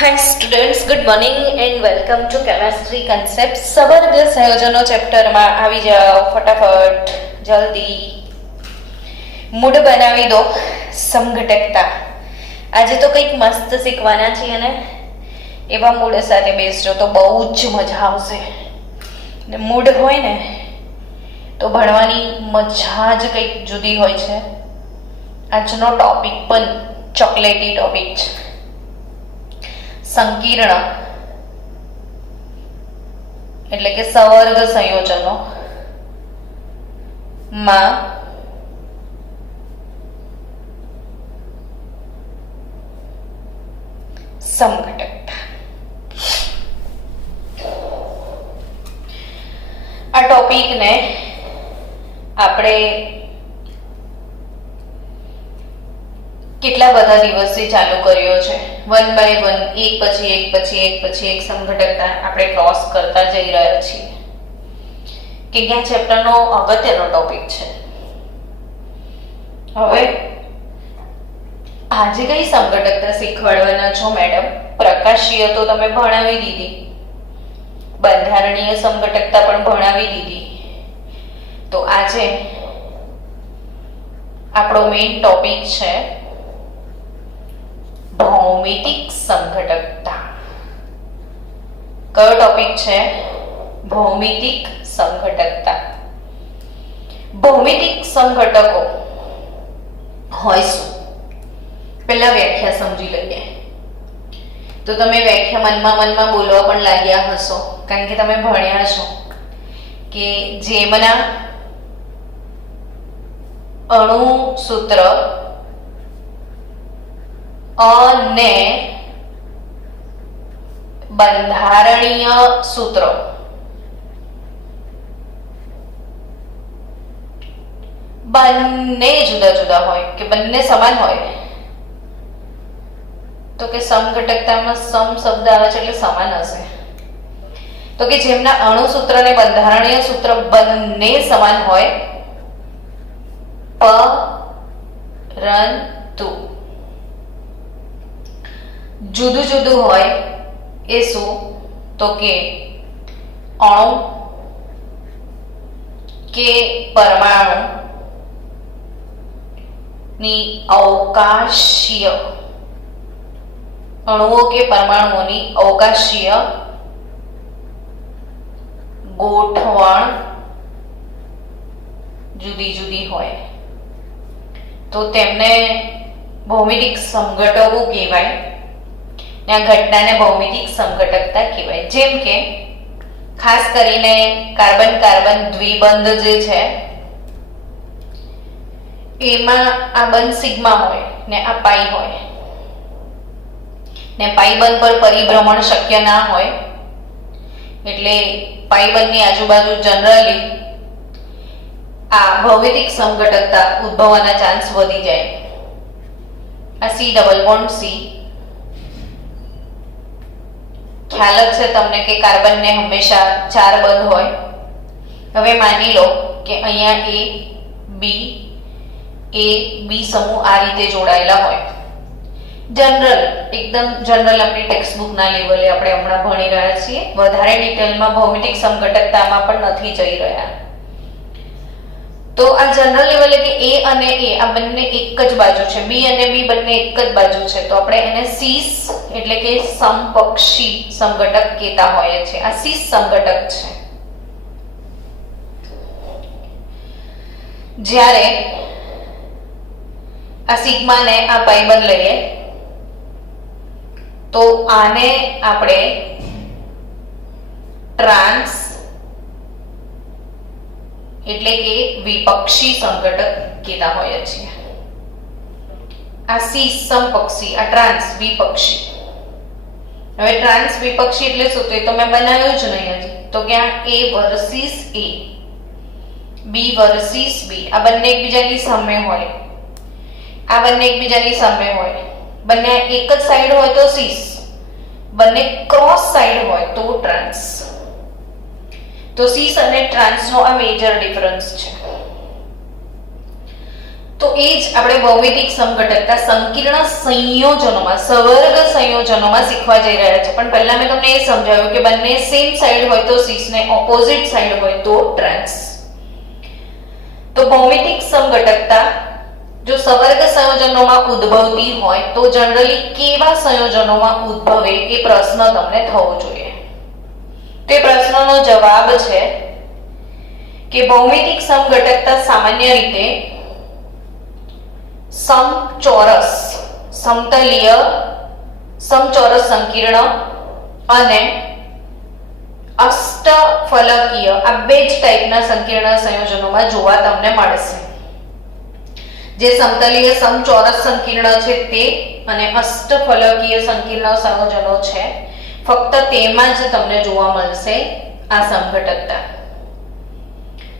Hi students, good morning and welcome to Chemistry Concepts. સવર્ગ સંયોજનો ચેપ્ટરમાં આવી જાઓ ફટાફટ જલ્દી. મૂડ બનાવી દો સમઘટકતા. આજે તો કંઈક મસ્ત શીખવાના છીએ ને એવા મૂડ સાથે બેસજો તો બહુ જ મજા આવશે. ને મૂડ હોય ને તો ભણવાની મજા જ કંઈક જુદી હોય છે. આજનો ટોપિક પણ ચોકલેટી ટોપિક છે. સંકીર્ણ એટલે કે સવર્ગ સંયોજનો માં સમઘટકતા. આ ટોપિકને આપણે કેટલા બધા દિવસથી ચાલુ કર્યો છે. 1 by 1 એક પછી એક સમઘટકતા આપણે ક્રોસ કરતા જઈ રહ્યા છીએ કે આ ચેપ્ટરનો અગત્યનો ટોપિક છે. હવે આજે કઈ સમઘટકતા શીખવાડવાના છો મેડમ? પ્રકાશીય તો તમે ભણાવી દીધી, બંધારણીય સમઘટકતા પણ ભણાવી દીધી. તો આજે આપણો મેઇન ટોપિક છે ભૌમિતિક સમઘટકતા. કયો ટોપિક છે? ભૌમિતિક સમઘટકતા. ભૌમિતિક સમઘટકો હોય શું? પહેલા વ્યાખ્યા સમજી લઈએ. તો તમે વ્યાખ્યા મનમાં બોલવા પણ લાગ્યા હશો, કારણ કે તમે ભણ્યા છો કે જેમના અણુ સૂત્ર અને બંધારણીય સૂત્રો બંને જુદા જુદા હોય કે બંને સમાન હોય, તો કે સમઘટકતામાં સમ શબ્દ આવે છે એટલે સમાન હશે. તો કે જેમના અણુ સૂત્ર અને બંધારણીય સૂત્ર બંને સમાન હોય પરંતુ જુદું જુદું હોય એ શું? તો કે અણુ કે પરમાણુ ની અવકાશીય અણુઓ કે પરમાણુઓની અવકાશીય ગોઠવણ જુદી જુદી હોય તો તેમને ભૌમિતિક સમઘટકો કહેવાય. આ ઘટનાને ભૌમિતિક સમઘટકતા કહેવાય. જેમ કે ખાસ કરીને કાર્બન કાર્બન દ્વિબંધ જે છે એમાં આ બંધ સિગ્મા હોય ને આ પાઈ હોય ને પાઈ બંધ પર પરિભ્રમણ શક્ય ના હોય, એટલે પાઈ બંધની આજુબાજુ જનરલી આ ભૌમિતિક સમઘટકતા ઉદ્ભવવાના ચાન્સ વધી જાય. આ સી ડબલ બોન્ડ સી ખ્યાલ જ છે તમને કે કાર્બનને હંમેશા 4 બંધ હોય. હવે માની લો કે અહીંયા એ બી સમૂહ આ રીતે જોડાયેલા હોય. એકદમ જનરલ આપણી ટેક્સ્ટબુકના લેવલે આપણે હમણાં ભણી રહ્યા છીએ. વધારે ડિટેલમાં ભૌમિતિક સમઘટકતામાં પણ નથી જઈ રહ્યા. તો આ જનરલ લેવલે કે એ અને એ આ બંને એક જ બાજુ છે, બી અને બી બંને એક જ બાજુ છે, તો આપણે એને સીસ એટલે કે સમપક્ષી સમઘટક કહેતા હોઈએ છીએ. આ સીસ સમઘટક છે. જ્યારે આ સિગ્મા ને આ પાઈ બંધ લઈએ તો આને આપણે ટ્રાન્સ એટલે કે વિપક્ષી સમઘટક કહેતા હોઈએ છીએ. આ સી સમપક્ષી, આ ટ્રાન્સ વિપક્ષી. હવે ટ્રાન્સ વિપક્ષી એટલે શું? તો એ તો મેં બનાવ્યું જ નહીં હજી. તો ક્યાં એ વર્સિસ એ, બી વર્સિસ બી, આ બંને એકબીજાની સામે હોય, આ બંને એકબીજાની સામે હોય. બંને એક જ સાઈડ હોય તો સીસ, બંને ક્રોસ સાઈડ હોય તો ટ્રાન્સ. તો સીસ અને ટ્રાન્સનો આ મેજર ડિફરન્સ છે. તો એ જ આપણે ભૌમિતિક સમઘટકતા સંકીર્ણ સંયોજનોમાં સવર્ગ સંયોજનોમાં શીખવા જઈ રહ્યા છે. પણ પહેલા મેં તમને એ સમજાવ્યું કે બંને સેમ સાઈડ હોય તો સિસ ને ઓપોઝિટ સાઈડ હોય તો ટ્રાન્સ. તો ભૌમિતિક સમઘટકતા જો સવર્ગ સંયોજનોમાં ઉદ્ભવતી હોય તો જનરલી કેવા સંયોજનોમાં ઉદ્ભવે એ પ્રશ્ન તમને થવો જોઈએ. તે પ્રશ્નનો જવાબ છે કે ભૌમિતિક સમઘટકતા સામાન્ય રીતે સમચોરસ સમતલીય સમચોરસ સંકીર્ણ અને અષ્ટફલકીય આ બે જ ટાઈપના સંકીર્ણ સંયોજનોમાં જોવા તમને મળશે. જે સમતલીય સમચોરસ સંકીર્ણ છે તે અને અષ્ટફલકીય સંકીર્ણ સંયોજનો છે ફક્ત તેમાં જ તમને જોવા મળશે આ સમઘટકતા.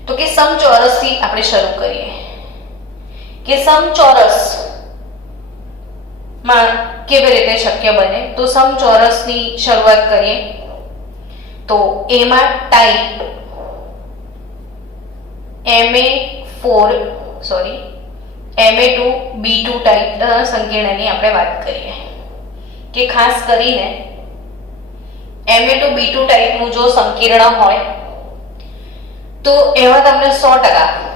તો કે સમચોરસ થી આપણે શરૂ કરીએ કે સમચોરસ માં કેવી રીતે શક્ય બને. તો સમચોરસની શરૂઆત કરીએ તો એમાં ટાઈપ Ma2 B2 ટાઈપ સંકીર્ણની આપણે વાત કરીએ કે ખાસ કરીને Ma2 B2 ટાઈપનું જો સંકીર્ણ હોય તો એમાં તમને 100%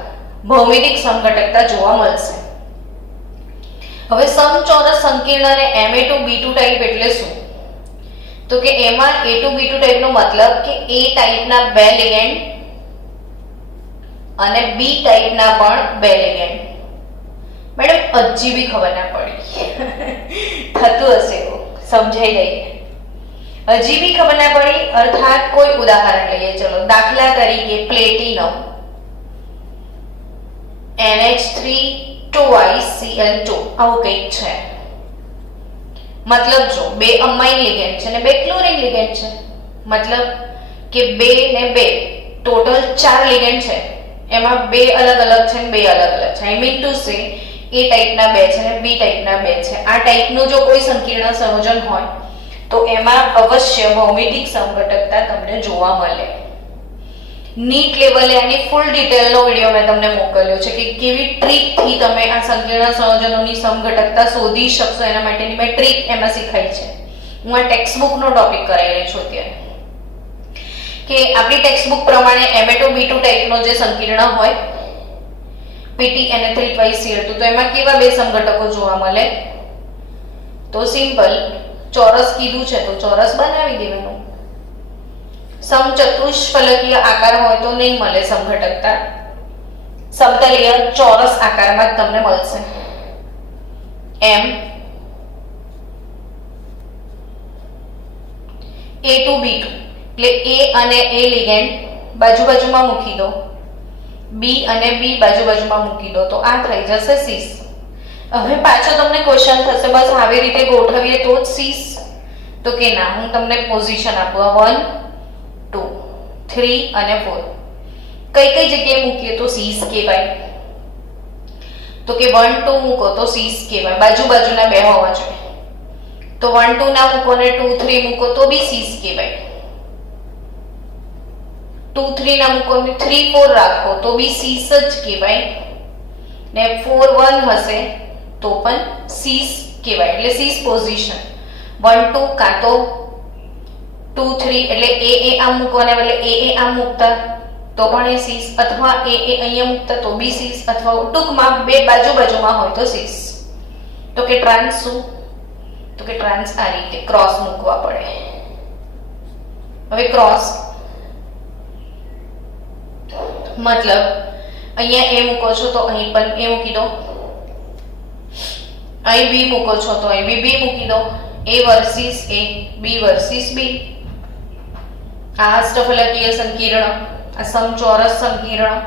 ભૌમિતિક સમઘટકતા જોવા મળશે. હવે સમચોરસ સંકીર્ણ અને Ma2 B2 ટાઈપ એટલે શું? તો કે એમાં A2 B2 ટાઈપનો મતલબ કે A ટાઈપના બે લિગેન્ડ અને B ટાઈપના પણ બે લિગેન્ડ. મેડમ હજી બી ખબર ના પડી થતું હશે એવું સમજાઈ જઈએ. હજી બી ખબર ના પડી અર્થાત કોઈ ઉદાહરણ લઈએ. ચલો દાખલા તરીકે પ્લેટિનમ NH3 twice Cl2 આવું કંઈક છે. મતલબ જો બે અમાઇન લિગેન્ડ છે અને બે ક્લોરીન લિગેન્ડ છે. મતલબ કે બે ને બે ટોટલ 4 લિગેન્ડ છે. એમાં બે અલગ અલગ છે અને બે અલગ અલગ છે. I mean to say A ટાઈપના બે છે અને B ટાઈપના બે છે. આ ટાઈપનું જો કોઈ સંકીર્ણ સંયોજન હોય તો એમાં અવશ્ય ભૌમિતિક સમઘટકતા તમને જોવા મળે. નીટ લેવલે આની ફૂલ ડિટેલનો વિડિયો મેં તમને મોકલ્યો છે કે કેવી ટ્રીકથી તમે આ સંકીર્ણ સંયોજનોની સમઘટકતા શોધી શકશો. એના માટેની મેં ટ્રીક એમાં શીખાઈ છે. હું આ ટેક્સ્ટબુકનો ટોપિક કરાવી રહી છું અત્યારે કે આપણી ટેક્સ્ટબુક પ્રમાણે Ma2 B2 ટાઈપનો જે સંકીર્ણ હોય PTNA3 twice Cl2 તો એમાં કેવા બે સમઘટકો જોવા મળે. તો સિમ્પલ ચોરસ કીધું છે તો ચોરસ બનાવી દેવાનું. સમચતુષ્ફલકીય આકાર હોય તો નહીં મળે સમઘટકતા. સમતલીય ચોરસ આકારમાં જ તમને મળશે. M A2 B2 એટલે A અને A લિગેન્ડ બાજુબાજુમાં મૂકી દો, B અને B બાજુબાજુમાં મૂકી દો તો આ થઈ જશે સીસ. હવે પાછો તમને ક્વેશ્ચન થશે બસ આવી રીતે ગોઠવીએ તો જ સીસ. તો કે ના, હું તમને પોઝિશન આપું 1 2 3 અને 4 કઈ કઈ જગ્યાએ મૂકીએ તો સીસ કહેવાય. તો કે 1 2 મૂકો તો સીસ કહેવાય. બાજુબાજુના બે હોવા જોઈએ. તો 1 2 ના મૂકો ને 2 3 મૂકો તો બી સીસ કહેવાય. 2 3 ના મૂકો ને 3 4 રાખો તો બી સીસ જ કહેવાય. ને 4 1 હશે તો પણ સીસ કહેવાય. એટલે સીસ પોઝિશન 1 2 કાં તો 2 3 એટલે A આમ મૂકવાને બદલે A આમ મૂકતા તો પણ એ સીસ, અથવા A અહીંયા મૂકતા તો બી સીસ, અથવા ટૂંકમાં બે બાજુબાજુમાં હોય તો સીસ. તો કે ટ્રાન્સ શું? તો કે ટ્રાન્સ આ રીતે ક્રોસ મૂકવા પડે. હવે ક્રોસ મતલબ અહીંયા A મૂકો છો તો અહીં પણ A મૂકી દો, અહીં B મૂકો છો તો અહીં B મૂકી દો. A versus A, B versus B. આ અષ્ટફલકીય સંકીર્ણ, આ સમચોરસ સંકીર્ણ,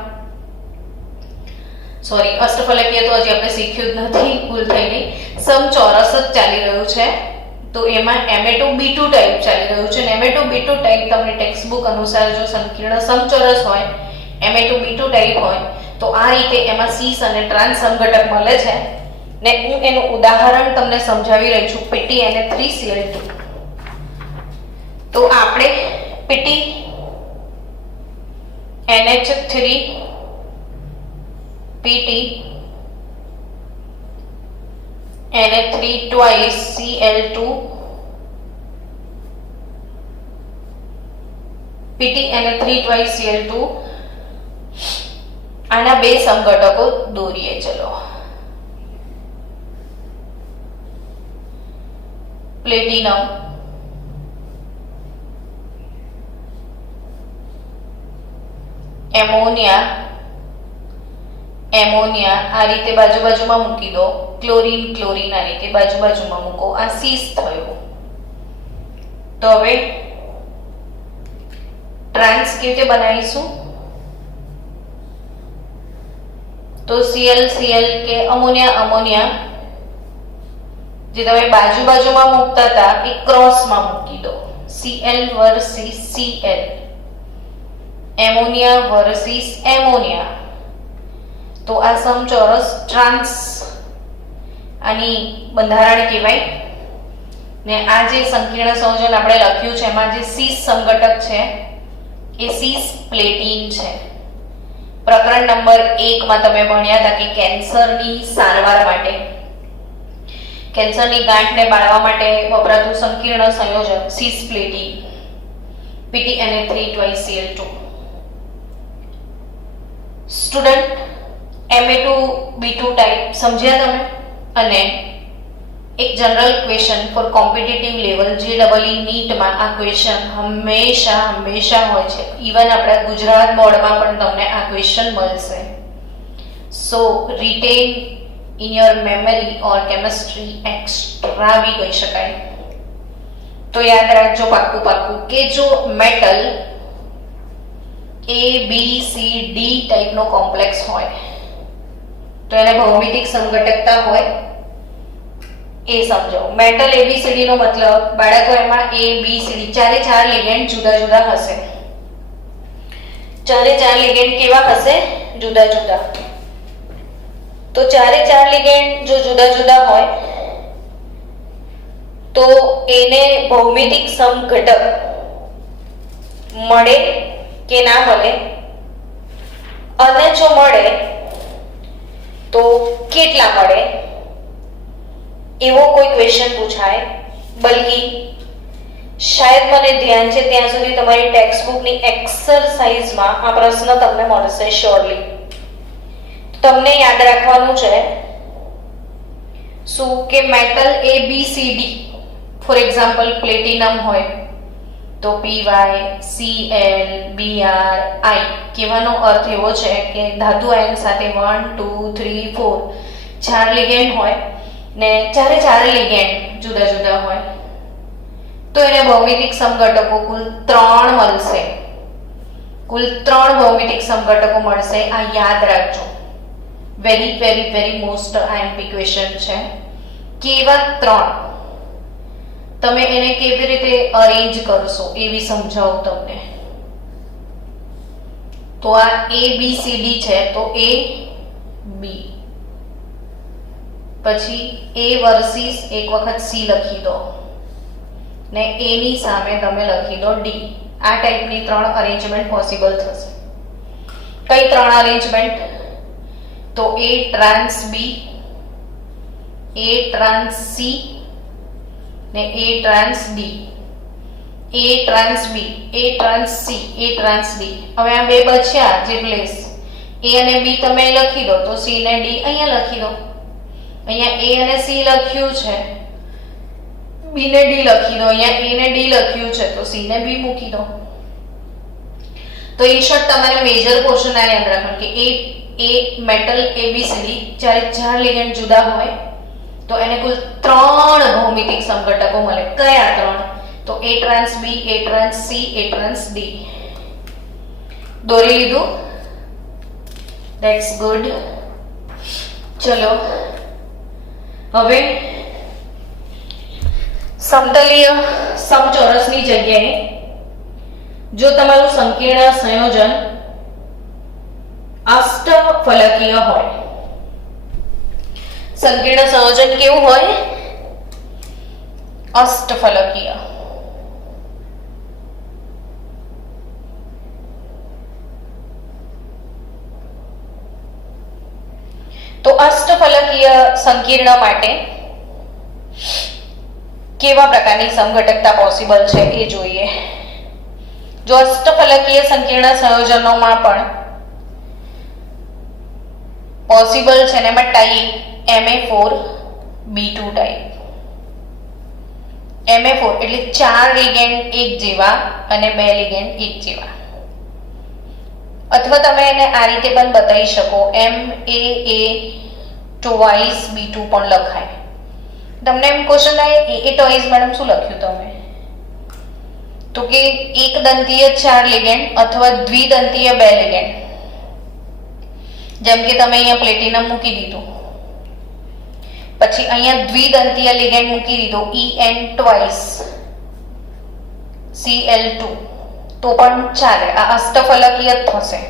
સોરી અષ્ટફલકીય તો હજી આપણે શીખ્યું જ નથી, ભૂલ થઈ ગઈ. સમચોરસ જ ચાલી રહ્યું છે. તો એમાં Ma2 B2 ટાઈપ ચાલી રહ્યું છે. અને Ma2 B2 ટાઈપ તમને ટેક્સ્ટબુક અનુસાર જો સંકીર્ણ સમચોરસ હોય, Ma2 B2 ટાઈપ હોય તો આ રીતે એમાં સીસ અને ટ્રાન્સ સમઘટક મળે છે. ને હું એનું ઉદાહરણ તમને સમજાવી રહી છું, PTNA3Cl2. તો આપણે PTNH3 PT Na3 twice Cl2 Pt Na3 twice Cl2 આના બે સમઘટકો દોરીએ. ચલો, પ્લેટિનમ એમોનિયા આ રીતે બાજુ બાજુમાં મૂકી દો. ક્લોરીન આ રીતે બાજુ બાજુમાં મૂકો. આ સીસ થયું. તો હવે ટ્રાન્સ કેવી રીતે બનાવીશું? તો Cl કે અમોનિયા જે તમે બાજુ બાજુમાં મૂકતા હતા એ ક્રોસમાં મૂકી દો. Cl versus Cl, ammonia versus ammonia. તો આ સમચોરસ ટ્રાન્સ આની બંધારણ કહેવાય. ને આ જે સંકીર્ણ સંયોજન આપણે લખ્યું છે એમાં જે સીસ સમઘટક છે એ સીસ પ્લેટિન છે. પ્રકરણ નંબર 1 માં તમે ભણ્યા હતા કે કેન્સરની સારવાર માટે, કેન્સરની ગાંઠને બાળવા માટે વપરાતું સંકીર્ણ સંયોજન cisplatin PtNa3 twice Cl2. Student, Ma2B2 type સમજ્યા તમે? અને એક general question for competitive level JEE નીટમાં આ ક્વેશ્ચન હંમેશા હોય છે. ઇવન આપણા ગુજરાત બોર્ડમાં પણ તમને આ ક્વેશ્ચન મળશે. So written in your memory or chemistry extra B કહી શકાય. તો યાદ રાખજો પાક્કું કે જો મેટલ ABCD ટાઈપનો કોમ્પ્લેક્સ હોય તો એને ભૌમિતિક સંઘટકતા હોય એ સમજો. મેટલ ABCD નો મતલબ બાળકો એમાં ABCD ચારે ચાર લિગેન્ડ જુદા જુદા હશે. ચારે ચાર લિગેન્ડ કેવા હશે? જુદા જુદા. તો ચારે ચાર લિગેન્ડ જો જુદા જુદા હોય તો એને ભૌમિતિક સમઘટક મળે કે ના મળે, અને જો મળે તો કેટલા મળે, એવો કોઈ ક્વેશ્ચન પૂછાય. બલ્કિ શાયદ મને ધ્યાન છે ત્યાં સુધી તમારી ટેક્સ્ટ બુકની એક્સરસાઇઝમાં આ પ્રશ્ન તમને મળશે શ્યોરલી. તમને યાદ રાખવાનું છે શું કે metal ABCD, for example platinum હોય તો PY CL BR I કહેવાનો અર્થ એવો છે કે ધાતુ આયન સાથે 1 2 3 4 ચાર લિગેન્ડ હોય ને ચારે ચાર લિગેન્ડ જુદા જુદા હોય તો એને ભૌમિતિક સમઘટકો કુલ 3 મળશે. કુલ 3 ભૌમિતિક સમઘટકો મળશે. આ યાદ રાખજો. વેરી મોસ્ટ IMP ક્વેશ્ચન છે. કેવા 3? તમે એને કેવી રીતે અરેન્જ કરશો એ બી સમજાવું તમને. તો આ ABCD છે તો A B, પછી A વર્સિસ એક વખત C લખી દો ને A ની સામે તમે લખી દો D. આ ટાઈપની 3 અરેન્જમેન્ટ પોસિબલ થશે. કઈ 3 અરેન્જમેન્ટ? તો A trans B, A trans C ને A trans D. A trans B, A trans C, A trans D. હવે આ બે બચ્યા જે પ્લેસ A અને B તમે લખી દો તો C ને D અહીંયા લખી દો. અહીંયા A અને C લખ્યું છે, B ને D લખી દો. અહીંયા A ને D લખ્યું છે તો C ને B મૂકી દો. તો ઇન શોર્ટ તમારે મેજર પોર્શન આ યાદ રાખવાનું કે A મેટલ ABCD ચારે ચાર લિગેન્ડ જુદા હોય તો એને કુલ 3 ભૌમિતિક સમઘટકો મળે. કયા 3? તો A trans B, A trans C, A trans D. દોરી લીધું? That's good. ચલો હવે સમતલીય સમચોરસની જગ્યાએ જો તમારું સંકીર્ણ સંયોજન અષ્ટફલકીય હોય, સંકીર્ણ સંયોજન કેવું હોય? અષ્ટફલકીય. તો અષ્ટફલકીય સંકીર્ણ માટે કેવા પ્રકારની સમઘટકતા પોસિબલ છે એ જોઈએ. જો અષ્ટફલકીય સંકીર્ણ સંયોજનોમાં પણ પોસિબલ છે ને એમાં ટાઈપ Ma4B2 ટાઈપ. Ma4 એટલે 4 લિગેન્ડ એક જેવા અને 2 લિગેન્ડ એક જેવા. અથવા તમે એને આ રીતે પણ બતાવી શકો, MAA2B2 પણ લખાય. તમને એમ ક્વેશ્ચન થાય AA ટોઇઝ મેડમ શું લખ્યું તમે? તો કે એક દંતીય 4 લિગેન્ડ અથવા દ્વિદંતીય 2 લિગેન્ડ. જેમ કે તમે અહીંયા પ્લેટિનમ મૂકી દીધું, પછી અહીંયા દ્વિદંતીય લિગેન્ડ મૂકી દીધો En ટ્વાઇસ Cl2 તો પણ ચાલે, આ અષ્ટફલકીય જ થશે.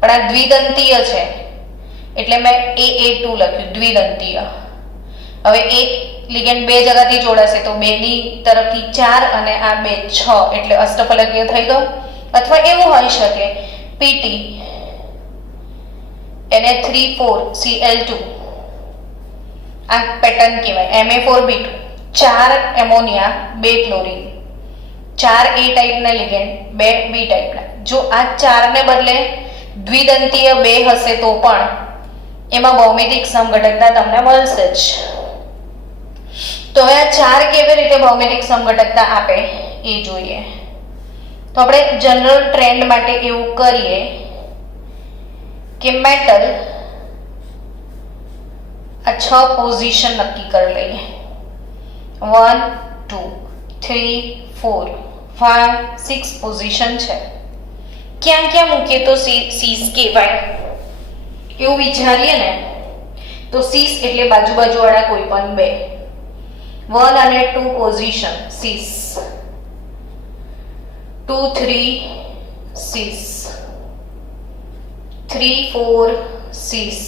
પણ આ દ્વિદંતીય છે એટલે મેં AA2 લખ્યું, દ્વિદંતીય. હવે એક લિગેન્ડ બે જગ્યાથી જોડાશે તો બે ની તરફથી 4 અને આ બે 6 એટલે અષ્ટફલકીય થઈ ગયું. અથવા એવું હોઈ શકે PT Na3,4 Cl2 આ પેટર્ન કહેવાય. Ma4B2 4 એમોનિયા 2 ક્લોરીન, 4 A ટાઈપના લિગેન્ડ 2 B ટાઈપના. જો આ 4 ને બદલે દ્વિદંતીય 2 હશે તો પણ એમાં ભૌમિતિક સમઘટકતા તમને મળશે જ. તો હવે આ 4 કેવી રીતે ભૌમિતિક સમઘટકતા આપે એ જોઈએ. તો આપણે જનરલ ટ્રેન્ડ માટે એવું કરીએ કે મેટલ આ 6 પોઝિશન નક્કી કરી લઈએ. 1 2 3 4 5 6 પોઝિશન છે. ક્યાં ક્યાં મૂકીએ તો સીસ કહેવાય એવું વિચારીએ ને તો સીસ એટલે બાજુ બાજુવાળા કોઈ પણ બે. 1 અને 2 પોઝિશન સીસ, 2 3 સીસ, 3 4 સીસ,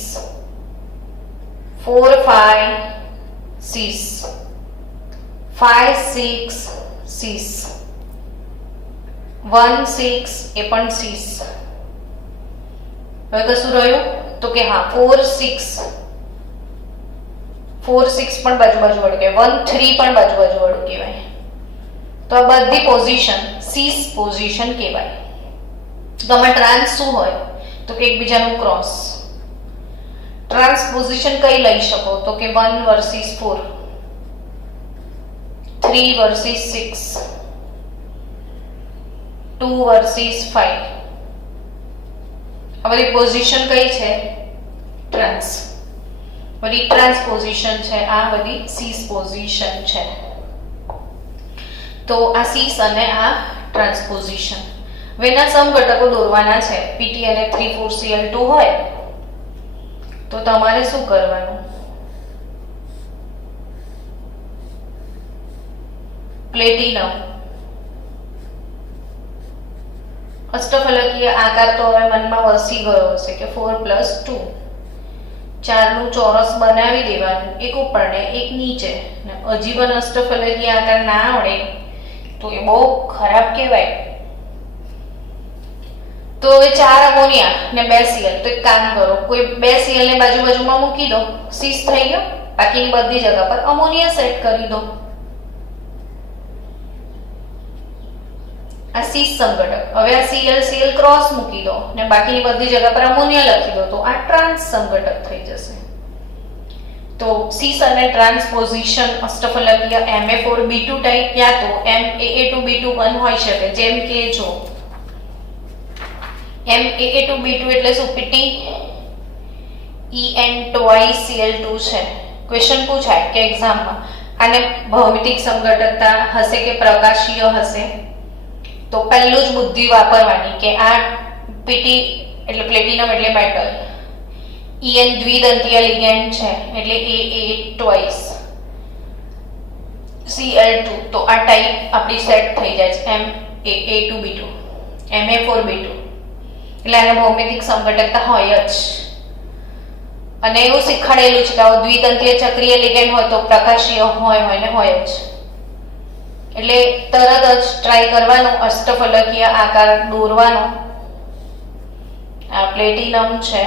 4 5 સીસ, 5 6 સીસ, 1 6 એ પણ સીસ. હવે કશું રહ્યું તો કે હા 4 6 પણ બાજુ બાજુ વાળું કહેવાય, 1 3 પણ બાજુ બાજુ વાળું કહેવાય. તો આ બધી પોઝિશન સીસ પોઝિશન કહેવાય. તો આમાં ટ્રાન્સ શું હોય તો કે એકબીજાનું ક્રોસ. ટ્રાન્સપોઝિશન કઈ લઈ શકો તો કે 1 વર્સિસ 4, 3 વર્સિસ 6, 2 વર્સિસ 5. આ બધી પોઝિશન કઈ છે? ટ્રાન્સ. બધી ટ્રાન્સપોઝિશન છે, આ બધી સીસ પોઝિશન છે. તો આ સીસ અને આ ટ્રાન્સપોઝિશન. વેના સમઘટકો દોરવાના છે. PT અને 3,4 Cl2 હોય તો તમારે શું કરવાનું? પ્લેટિનમ અષ્ટફલકીય આકાર તો હવે મનમાં વસી ગયો હશે કે 4 + 2, 4 નું ચોરસ બનાવી દેવાનું, એક ઉપર ને એક નીચે. હજી પણ અષ્ટફલકીય આકાર ના આવડે તો એ બહુ ખરાબ કહેવાય. તો એ 4 અમોનિયા ને 2 Cl. તો એક કામ કરો, કોઈ 2 Cl ને બાજુ બાજુમાં મૂકી દો, સીસ થઈ ગયો. બાકીની બધી જગ્યા પર અમોનિયા સેટ કરી દો. આ સીસ સમઘટક. હવે આ Cl ક્રોસ મૂકી દો ને બાકીની બધી જગ્યા પર અમોનિયા લખી દો તો આ ટ્રાન્સ સમઘટક થઈ જશે. તો સીસ અને ટ્રાન્સપોઝિશન અષ્ટફલકીય Ma4B2 ટાઈપ યા તો MAA2B2 પણ હોઈ શકે. જેમ કે જો MAA2B2 એટલે શું? PT En ટ્વાઇસ Cl2 છે. ક્વેશ્ચન પૂછાય કે એક્ઝામમાં આને ભૌમિતિક સમઘટકતા હશે કે પ્રકાશીય હશે? તો પહેલું જ બુદ્ધિ વાપરવાની કે આ PT એટલે પ્લેટિનમ એટલે મેટલ, En દ્વિદંતીય લિગેન્ડ છે એટલે AA ટ્વાઇસ Cl2. તો આ ટાઈપ આપણી સેટ થઈ જાય છે MAA2B2, Ma4B2. એટલે આને ભૌમિતિક સમઘટકતા હોય જ. અને એવું શીખવાડેલું છે કે આવો દ્વિદંતીય ચક્રીય લિગેન્ડ હોય તો પ્રકાશીય હોય ને હોય જ. એટલે તરત જ ટ્રાય કરવાનો અષ્ટફલકીય આકાર દોરવાનો. આ પ્લેટિનમ છે,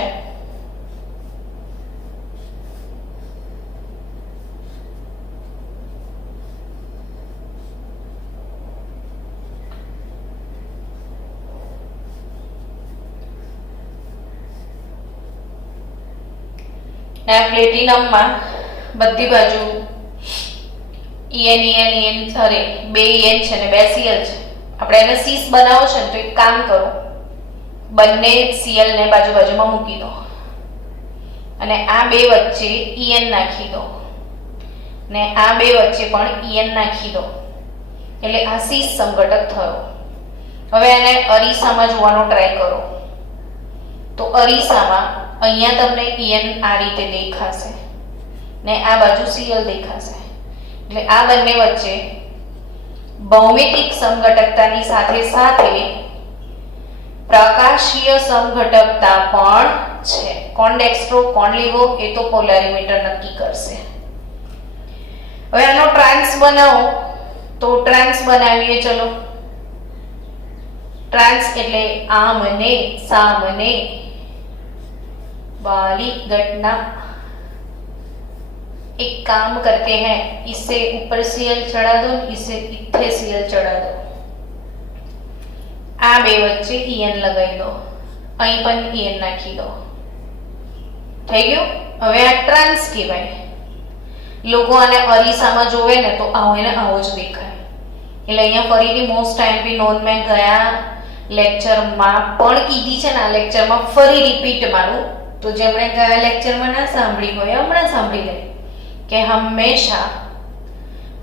ને આ પ્લેટિનમમાં બધી બાજુ EN અરે 2 EN છે ને 2 Cl છે. આપણે એને સીસ બનાવો છે ને તો એક કામ કરો, બંને Cl ને બાજુ બાજુમાં મૂકી દો અને આ બે વચ્ચે EN નાખી દો ને આ બે વચ્ચે પણ EN નાખી દો એટલે આ સીસ સમઘટક થયો. હવે એને અરીસામાં જોવાનો ટ્રાય કરો તો અરીસામાં અહીંયા તમને EN આ રીતે દેખાશે ને આ બાજુ Cl દેખાશે. એટલે આ બંને વચ્ચે ભૌમિતિક સમઘટકતાની સાથે સાથે પ્રકાશીય સમઘટકતા પણ છે. કોણ ડેક્સ્ટ્રો કોણ લીવો એ તો પોલારીમીટર નક્કી કરશે. હવે આનો ટ્રાન્સ બનાવો તો ટ્રાન્સ બનાવીએ. ચલો, ट्रांस એટલે आमने सामने वाली घटना. एक काम करते हैं, इसे ऊपर Cl चढ़ा दो, इसे इत्थे Cl चढ़ा दो. आ बे वच्चे EN लगाई दो, અહીં પણ EN નાખી દો. થઈ ગયું. હવે આ ટ્રાન્સ કહેવાય. લોકો આને અરીસામાં જોવે ને તો આવો એને આવો જ દેખાય. એટલે અહીંયા ફરીથી મોસ્ટ આઈએમપી નોંધ મેં ગયા લેક્ચરમાં પણ કીધી છે ને આ લેક્ચરમાં ફરી રિપીટ મારું. તો જેમણે ગયા લેક્ચરમાં ના સાંભળી હોય હમણાં સાંભળી લે કે હંમેશા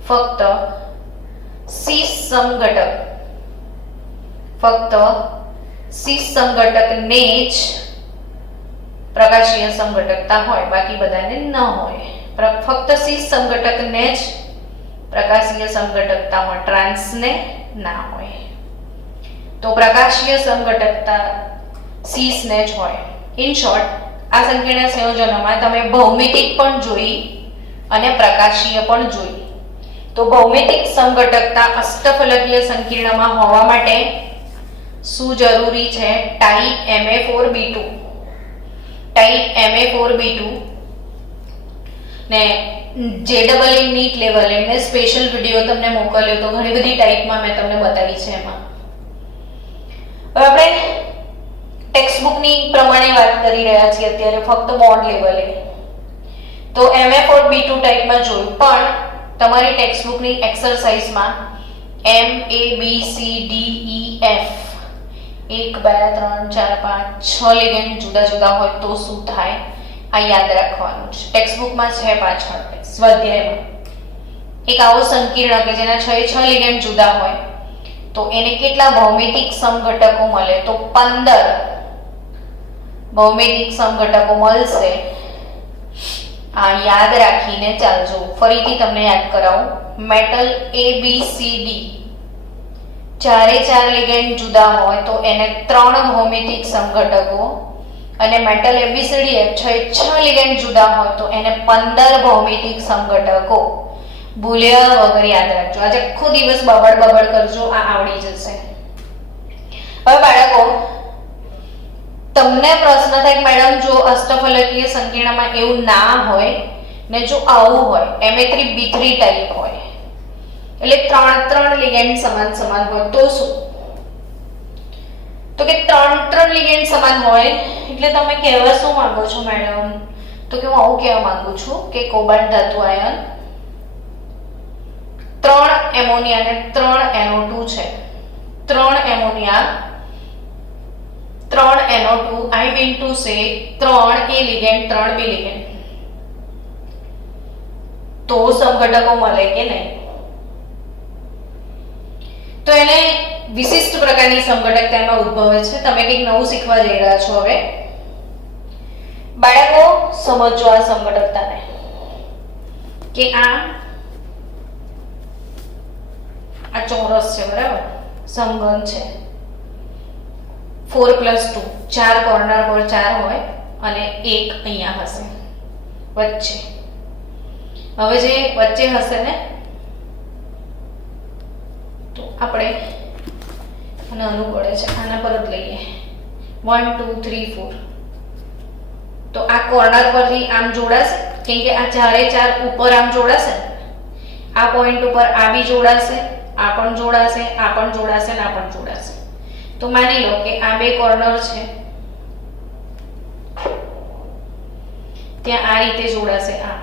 ફક્ત સીસ સમઘટકને જ પ્રકાશીય સમઘટકતા હોય, બાકી બધાને ન હોય. ફક્ત સીસ સમઘટકને જ પ્રકાશીય સમઘટકતા હોય, ટ્રાન્સને ના હોય. તો પ્રકાશીય સમઘટકતા સીસને જ હોય. ઇન શોર્ટ, આ સંકીર્ણ સંયોજનોમાં તમે ભૌમિતિક પણ જોઈ અને પ્રકાશીય પણ જોઈ. તો ભૌમિતિક સમઘટકતા અષ્ટફલકીય સંકીર્ણમાં હોવા માટે શું જરૂરી છે? Type Ma4b2. ટાઈપ Ma4b2 ને JEE નીટ લેવલ એને સ્પેશિયલ વિડિયો તમને મોકલ્યો તો ઘણી બધી ટાઈપમાં મેં તમને બતાવી છે. એમાં હવે આપણે ટેક્સ્ટબુકની પ્રમાણે વાત કરી રહ્યા છીએ અત્યારે ફક્ત બોન્ડ લેવલે. તો Ma4b2 ટાઈપમાં જોયું, પણ તમારી ટેક્સ્ટબુકની એક્સરસાઇઝમાં MABCDEF 1 2 3 4 5 6 લિગેન્ડ જુદા જુદા હોય તો શું થાય? આ યાદ રાખવાનું છે. ટેક્સ્ટબુકમાં છે પાછળ સ્વાધ્યાયમાં એક આવો સંકીર્ણ કે જેના 6 લિગેન્ડ જુદા હોય તો એને કેટલા ભૌમિતિક સમઘટકો મળે? તો 15 ભૌમિતિક સમઘટકો મળશે. આ યાદ રાખીને ચાલજો. ફરીથી તમને યાદ કરાવું. મેટલ ABCD 4 લિગેન્ડ જુદા હોય તો એને 3 ભૌમિતિક સમઘટકો, અને મેટલ ABCDF 6 લિગેન્ડ જુદા હોય તો એને 15 ભૌમિતિક સમઘટકો. ભૂલ્યા વગર યાદ રાખજો. આજે આખો દિવસ બબડ કરજો, આ આવડી જશે. હવે બાળકો, તમને પ્રશ્ન થાય મેડમ જો અષ્ટફલકીય સંકીર્ણમાં એવું ના હોય ને જો આવું હોય Ma3B3 ટાઈપ હોય એટલે 3 લિગેન્ડ સમાન હોય તો શું? તો કે 3 લિગેન્ડ સમાન હોય એટલે તમે કહેવા શું માંગો છો મેડમ? તો કે હું આવું કહેવા માંગુ છું કે કોબાલ્ટ ધાતુ આયન 3 એમોનિયા અને 3 NO2 છે. 3 ammonia 3 NO2 I mean to say 3 A ligand 3 B ligand તો સમઘટકો મળે કે નહીં? તો એને વિશિષ્ટ પ્રકારની સમઘટકતામાં ઉદ્ભવે છે. તમે કંઈક નવું શીખવા જઈ રહ્યા છો. હવે બાળકો સમજો આ સમઘટકતાને કે આ ચોરસ છે, બરાબર? સમઘન છે. 4 + 2 4 કોર્નર પર 4 હોય અને 1 અહીંયા હશે વચ્ચે. હવે જે વચ્ચે હશે ને તો આપણે આને અનુકૂળ છે, આના પર જ લઈએ 1 2 3 4. તો આ કોર્નર પરથી આમ જોડાશે, કેમ કે આ 4 ઉપર આમ જોડાશે. આ પોઈન્ટ ઉપર આ બી જોડાશે, આ પણ જોડાશે, આ પણ જોડાશે ને આ પણ જોડાશે. તો માની લો કે આ બે કોર્નર છે. ત્યાં આ રીતે જોડાશે. આ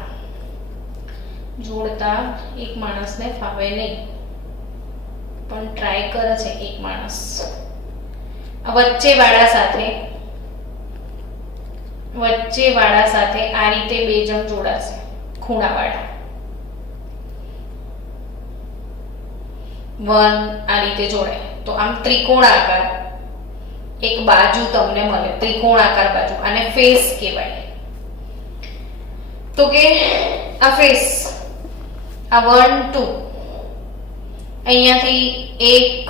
જોડતા એક માણસને ફાવે નહીં, પણ ટ્રાય કરે છે એક માણસ. વચ્ચેવાળા સાથે આ રીતે બે જણ જોડાશે, ખૂણાવાળા. 1 આ રીતે જોડાય તો આમ ત્રિકોણાકાર એક બાજુ તમને મળે, ત્રિકોણાકાર બાજુ. આને ફેસ કહેવાય. તો કે આ ફેસ, આ 1 2 અહીંયાથી 1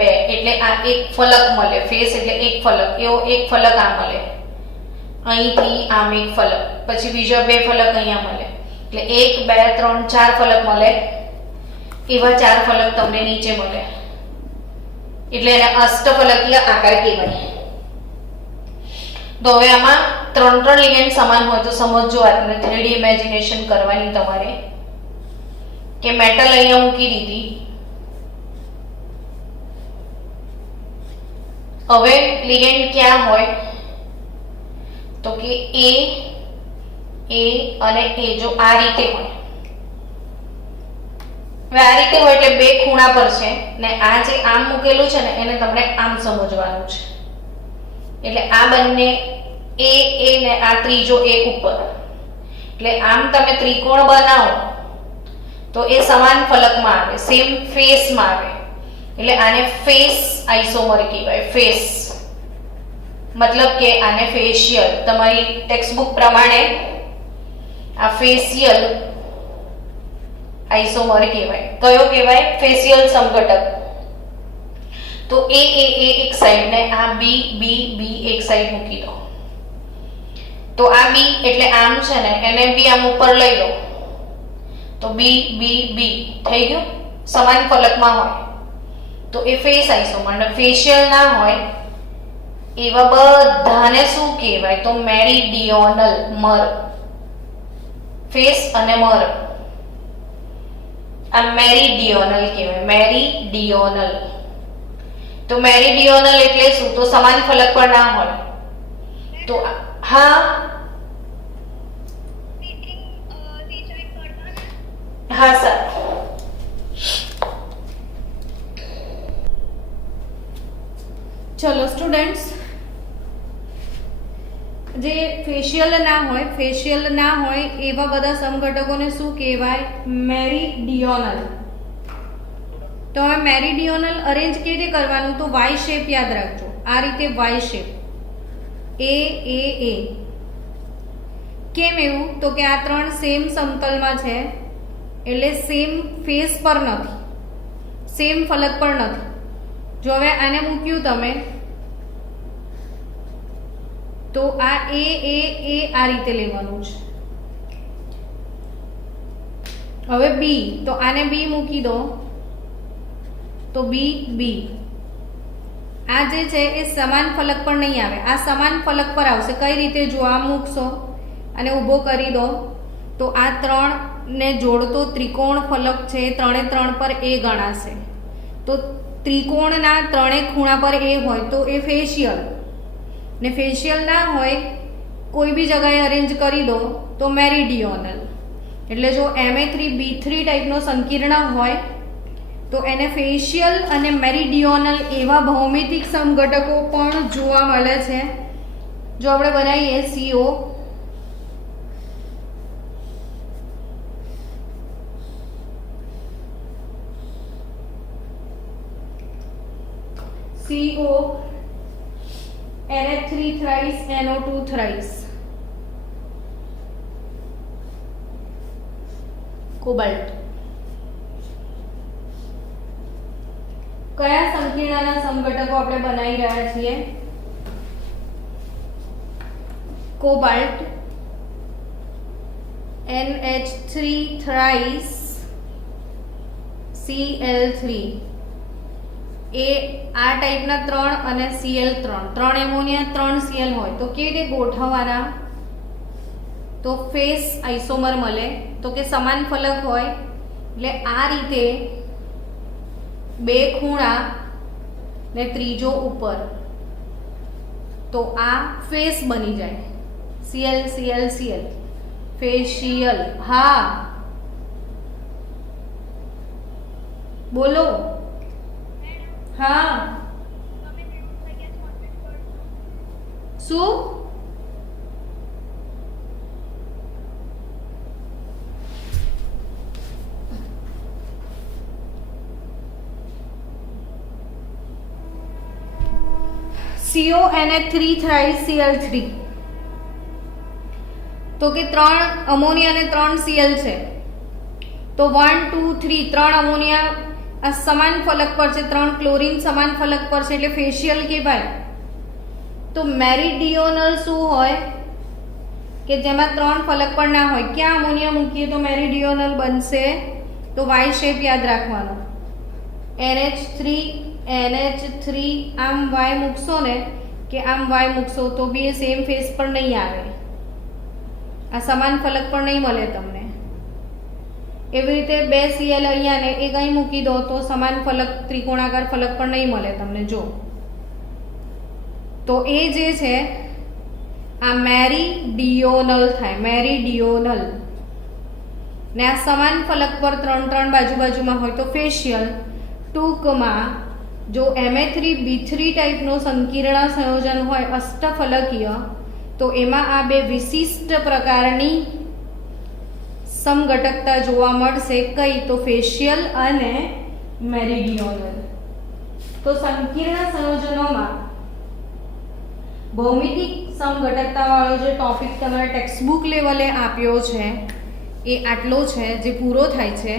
2 એટલે આ એક ફલક મળે. ફેસ એટલે એક ફલક, એવો એક ફલક આ મળે. અહીંથી આમ એક ફલક, પછી બીજા 2 ફલક અહીંયા મળે, એટલે 1 2 3 4 ફલક મળે. એવા 4 ફલક તમને નીચે મળે, એટલે એને અષ્ટફલકીય આકાર કહેવાય. તો હવે આમાં 3 લિગેન્ડ સમાન હોય તો સમજજો આને 3D ઇમેજિનેશન કરવાની તમારે. કે મેટલ અહીંયા મૂકી દીધી, હવે લિગેન્ડ ક્યાં હોય તો કે એ અને એ જો આ રીતે હોય. હવે આ રીતે હોય એટલે 2 ખૂણા પર છે ને આ જે આમ મૂકેલું છે ને એને તમને આમ સમજવાનું છે. એટલે આ બંને એ ને આ ત્રીજો એ ઉપર, એટલે આમ તમે ત્રિકોણ બનાવો તો એ સમાન ફલકમાં આવે, સેમ ફેસમાં આવે. એટલે આને ફેસ આઇસોમર કહેવાય. ફેસ મતલબ કે આને ફેશિયલ, તમારી ટેક્સ્ટબુક પ્રમાણે આ ફેશિયલ આઇસોમર કહેવાય. કયો કહેવાય? ફેશિયલ સમઘટક. તો એ એક સાઈડ ને આ બી એક સાઈડ મૂકી દો. તો આ બી એટલે આમ છે ને એને બી આમ ઉપર લઈ લો તો બી થઈ ગયું, સમાન ફલકમાં હોય તો એ ફેસ આઇસોમર. ને ફેશિયલ ના હોય એવા બધાને શું કહેવાય તો મેરીડિયોનલ. મર, ફેસ અને મર આ મેરીડિયોનલ કહેવાય. મેરીડિયોનલ. તો મેરીડિયોનલ એટલે શું? તો સમાન ફલક પર ના હોય. તો હા સર. ચલો સ્ટુડન્ટ્સ, જે ફેશિયલ ના હોય એવા બધા સમઘટકોને શું કહેવાય? મેરીડિયોનલ. તો હવે મેરીડિયોનલ અરેન્જ કેવી રીતે કરવાનું? તો વાય શેપ યાદ રાખજો. આ રીતે વાય શેપ. એ કેમ એવું? તો કે આ 3 સેમ સમતલમાં છે એટલે સેમ ફેસ પર નથી, સેમ ફલક પર નથી. જો હવે આને મૂક્યું તમે તો આ એ આ રીતે લેવાનું છે. હવે બી, તો આને બી મૂકી દો તો બી. આ જે છે એ સમાન ફલક પર નહીં આવે, આ સમાન ફલક પર આવશે. કઈ રીતે? જો આ મૂકશો અને ઊભો કરી દો તો આ 3 ને જોડતો ત્રિકોણ ફલક છે, 3 પર એ ગણાશે. તો ત્રિકોણના 3 ખૂણા પર એ હોય તો એ ફેશિયલ. ને ફેશિયલ ના હોય કોઈ બી જગ્યાએ અરેન્જ કરી દો તો મેરીડિયોનલ. એટલે જો Ma3B3 ટાઈપનો સંકીર્ણ હોય તો એને ફેશિયલ અને મેરીડિયોનલ એવા ભૌમિતિક સમઘટકો પણ જોવા મળે છે. જો આપણે બનાવીએ CO NH3 thrice NO2 thrice cobalt. કયા સંકીર્ણના સમઘટકો આપણે બનાવી રહ્યા છીએ? Cobalt, NH3 thrice Cl3. એ આ ટાઈપના 3 અને Cl3, 3 એમોનિયા 3 Cl હોય તો કેવી રીતે ગોઠવવાના? તો ફેસ આઇસોમર મળે. તો કે સમાન ફલક હોય એટલે આ રીતે 2 ખૂણા ને ત્રીજો ઉપર, તો આ ફેસ બની જાય. Cl. फेशियल। हाँ बोलो। हाँ શું? CONH3 થ્રાઇસ Cl3 તો કે 3 અમોનિયા અને 3 Cl છે તો 1 2 3 3 અમોનિયા આ સમાન ફલક પર છે, 3 ક્લોરીન સમાન ફલક પર છે એટલે ફેશિયલ કહેવાય। તો મેરીડિયોનલ શું હોય કે જેમાં 3 ફલક પર ના હોય, ક્યાં અમોનિયા મૂકીએ તો મેરીડિયોનલ બનશે? તો વાય શેપ યાદ રાખવાનો, NH3 આમ વાય મૂકશો ને કે આમ વાય મૂકશો તો બી સેમ ફેસ પર નહીં આવે, આ સમાન ફલક પર નહીં મળે તમને। એવી રીતે 2 Cl અહીંયા ને એક અહીં મૂકી દો તો સમાન ફલક ત્રિકોણાકાર ફલક પર નહીં મળે તમને। જો તો એ જે છે આ મેરીડિયોનલ થાય, મેરીડિયોનલ ને આ સમાન ફલક પર 3 બાજુમાં હોય તો ફેશિયલ। ટૂંકમાં જો Ma3B3 ટાઈપનો સંકીર્ણ સંયોજન હોય અષ્ટફલકીય તો એમાં આ બે વિશિષ્ટ પ્રકારની સમઘટકતા જોવા મળશે, કઈ? તો ફેશિયલ અને મેરીડિયોનલ। તો સંકીર્ણ સંયોજનોમાં ભૌમિતિક સમઘટકતા વાળો જે ટોપિક તમારે ટેક્સ્ટબુક લેવલે આપ્યો છે એ આટલો છે જે પૂરો થાય છે।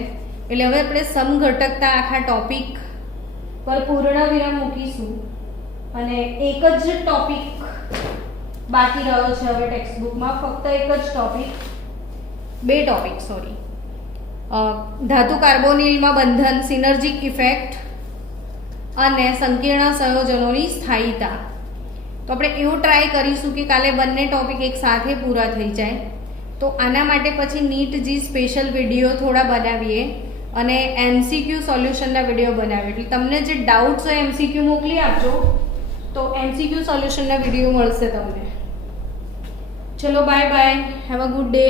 એટલે હવે આપણે સમઘટકતા આખા ટોપિક પર પૂર્ણ વિરામ મૂકીશું અને એક જ ટોપિક બાકી રહ્યો છે હવે ટેક્સ્ટબુકમાં, ફક્ત એક જ ટોપિક, 2 ટોપિક સોરી, ધાતુ કાર્બોનિલમાં બંધન, સિનર્જિક ઇફેક્ટ અને સંકીર્ણ સંયોજનોની સ્થાયીતા। તો આપણે એવું ટ્રાય કરીશું કે કાલે બંને ટોપિક એક સાથે પૂરા થઈ જાય। તો આના માટે પછી નીટ જી સ્પેશિયલ વિડીયો થોડા બનાવીએ અને MCQ સોલ્યુશનના વિડીયો બનાવીએ, એટલે તમને જે ડાઉટ્સ હોય MCQ મોકલી આપજો તો MCQ સોલ્યુશનના વિડીયો મળશે તમને। ચલો bye bye, have a good day.